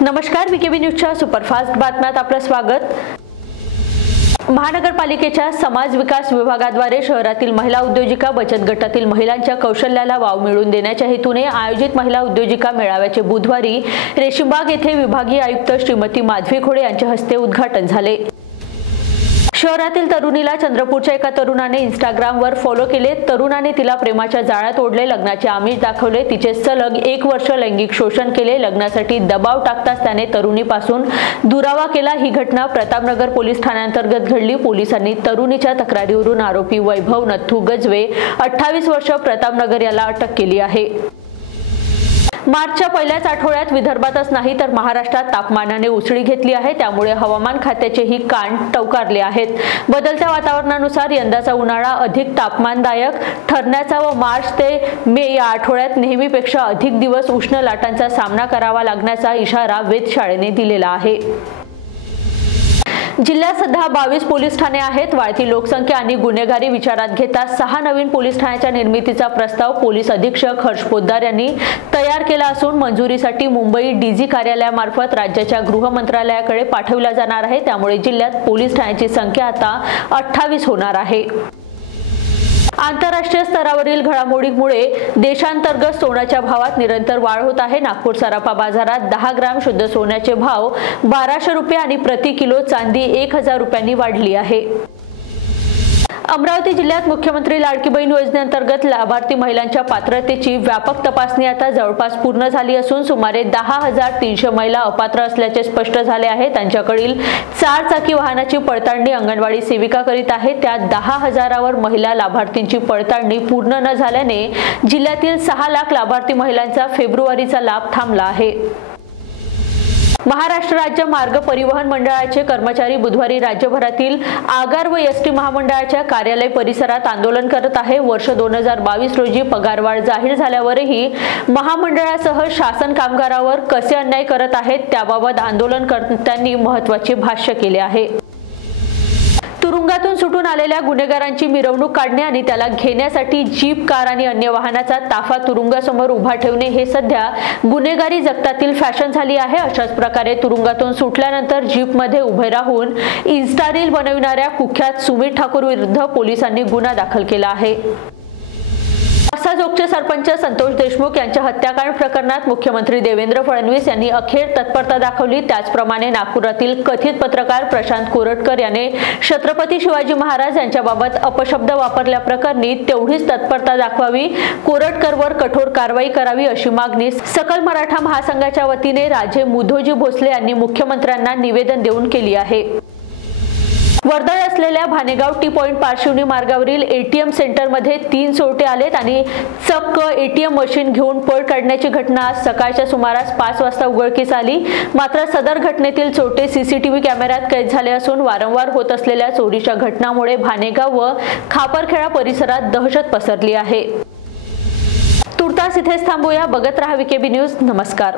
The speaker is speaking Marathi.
नमस्कार, बीकेबी न्यूजच्या सुपरफास्ट बातम्यात आपलं स्वागत। महानगरपालिकेच्या समाज विकास विभागाद्वारे शहरातील महिला उद्योजिका बचत गटातील महिलांच्या कौशल्याला वाव मिळवून देण्याच्या हेतूने आयोजित महिला उद्योजिका मेळाव्याचे बुधवारी रेशीमबाग येथे विभागीय आयुक्त श्रीमती माधवी खोडे यांच्या हस्ते उद्घाटन झाले। शहरातील तरुणीला चंद्रपूरच्या एका तरुणाने इंस्टाग्रामवर फॉलो केले। तरुणाने तिला प्रेमाच्या जाळ्यात ओढले, लग्नाचे आमिष दाखवले, तिचे सलग 1 वर्ष लैंगिक शोषण केले, लग्नासाठी दबाव टाकताच त्याने तरुणीपासून दुरावा केला। ही घटना प्रतापनगर पोलीस ठाण्याअंतर्गत घडली। पोलिसांनी तरुणीच्या तक्रारीवरून आरोपी वैभव नथू गजवे 28 वर्ष प्रतापनगर याला अटक केली आहे। मार्चच्या पहिल्याच आठवड्यात विदर्भातच नाही तर महाराष्ट्रात तापमानाने उसळी घेतली आहे, त्यामुळे हवामान खात्याचेही कान टवकारले आहेत। बदलत्या वातावरणानुसार यंदाचा उन्हाळा अधिक तापमानदायक ठरण्याचा व मार्च ते मे या आठवड्यात नेहमीपेक्षा अधिक दिवस उष्ण लाटांचा सामना करावा लागण्याचा इशारा वेधशाळेने दिलेला आहे। जिल्ह्यात सध्या 22 पोलीस ठाणे आहेत। वाढती लोकसंख्या आणि गुन्हेगारी विचारात घेता 6 नवीन पोलीस ठाण्याच्या निर्मितीचा प्रस्ताव पोलीस अधीक्षक हर्ष पोद्दार यांनी तयार केला असून मंजुरीसाठी मुंबई डीजी कार्यालयामार्फत राज्याच्या गृह मंत्रालयाकडे पाठवला जाणार आहे। त्यामुळे जिल्ह्यात पोलीस ठाण्याची संख्या आता 28 होणार आहे। आंतरराष्ट्रीय स्तरावरील घडामोडींमुळे देशांतर्गत सोन्याच्या भावात निरंतर वाढ होत आहे। नागपूर सराफा बाजारात 10 ग्रॅम शुद्ध सोन्याचे भाव 1200 रुपये आणि प्रति किलो चांदी 1000 रुपयांनी वाढली आहे। अमरावती जिल्ह्यात मुख्यमंत्री लाडकी बहीण योजनेअंतर्गत लाभार्थी महिलांच्या पात्रतेची व्यापक तपासणी आता जवळपास पूर्ण झाली असून सुमारे 10,300 महिला अपात्र असल्याचे स्पष्ट झाले आहे। त्यांच्याकडील 4 चाकी वाहनाची पडताळणी अंगणवाडी सेविका करीत आहेत। त्यात 10,000वर महिला लाभार्थींची पडताळणी पूर्ण न झाल्याने जिल्ह्यातील 6 लाख लाभार्थी महिलांचा फेब्रुवारीचा लाभ थांबला आहे। महाराष्ट्र राज्य मार्ग परिवहन मंडळाचे कर्मचारी बुधवारी राज्यभरातील आगार व एसटी महामंडळाच्या कार्यालय परिसरात आंदोलन करत आहे। वर्ष 2022 रोजी पगारवाढ जाहीर झाल्यावरही महामंडळासह शासन कामगारावर कसे अन्याय करत आहेत त्याबाबत आंदोलनकर्त्यांनी महत्त्वाचे भाष्य केले आहे। तुरुंगातून सुटून आलेल्या गुन्हेगारांची मिरवणूक काढणे आणि त्याला घेण्यासाठी जीप, कार आणि अन्य वाहनाचा ताफा तुरुंगासमोर उभा ठेवणे हे सध्या गुन्हेगारी जगतातील फॅशन झाली आहे। अशाच प्रकारे तुरुंगातून सुटल्यानंतर जीपमध्ये उभे राहून इन्स्टा रील बनविणाऱ्या कुख्यात सुमित ठाकूर विरुद्ध पोलिसांनी गुन्हा दाखल केला आहे। जोगचे सरपंच संतोष देशमुख यांच्या हत्याकांड प्रकरणात मुख्यमंत्री देवेंद्र फडणवीस यांनी अखेर तत्परता दाखवली। त्याचप्रमाणे नागपुरातील कथित पत्रकार प्रशांत कोरटकर याने छत्रपती शिवाजी महाराज यांच्याबाबत अपशब्द वापरल्याप्रकरणी तेवढीच तत्परता दाखवावी, कोरटकरवर कठोर कारवाई करावी अशी मागणी सकल मराठा महासंघाच्या वतीने राजे मुधोजी भोसले यांनी मुख्यमंत्र्यांना निवेदन देऊन केली आहे। वर्दळ असलेल्या भानेगाव टी पॉइंट पारशिवनी मार्गावरील एटीएम सेंटरमध्ये 3 चोरटे आलेत आणि चक्क एटीएम मशीन घेऊन पळ काढण्याची घटना आज सकाळच्या सुमारास 5 वाजता उघडकीस आली। मात्र सदर घटनेतील चोरटे सीसीटीव्ही कॅमेऱ्यात कैद झाले असून वारंवार होत असलेल्या चोरीच्या घटनांमुळे भानेगाव व खापरखेडा परिसरात दहशत पसरली आहे। तुर्तास इथेच थांबूया। बघत रहा बीकेबी न्यूज। नमस्कार।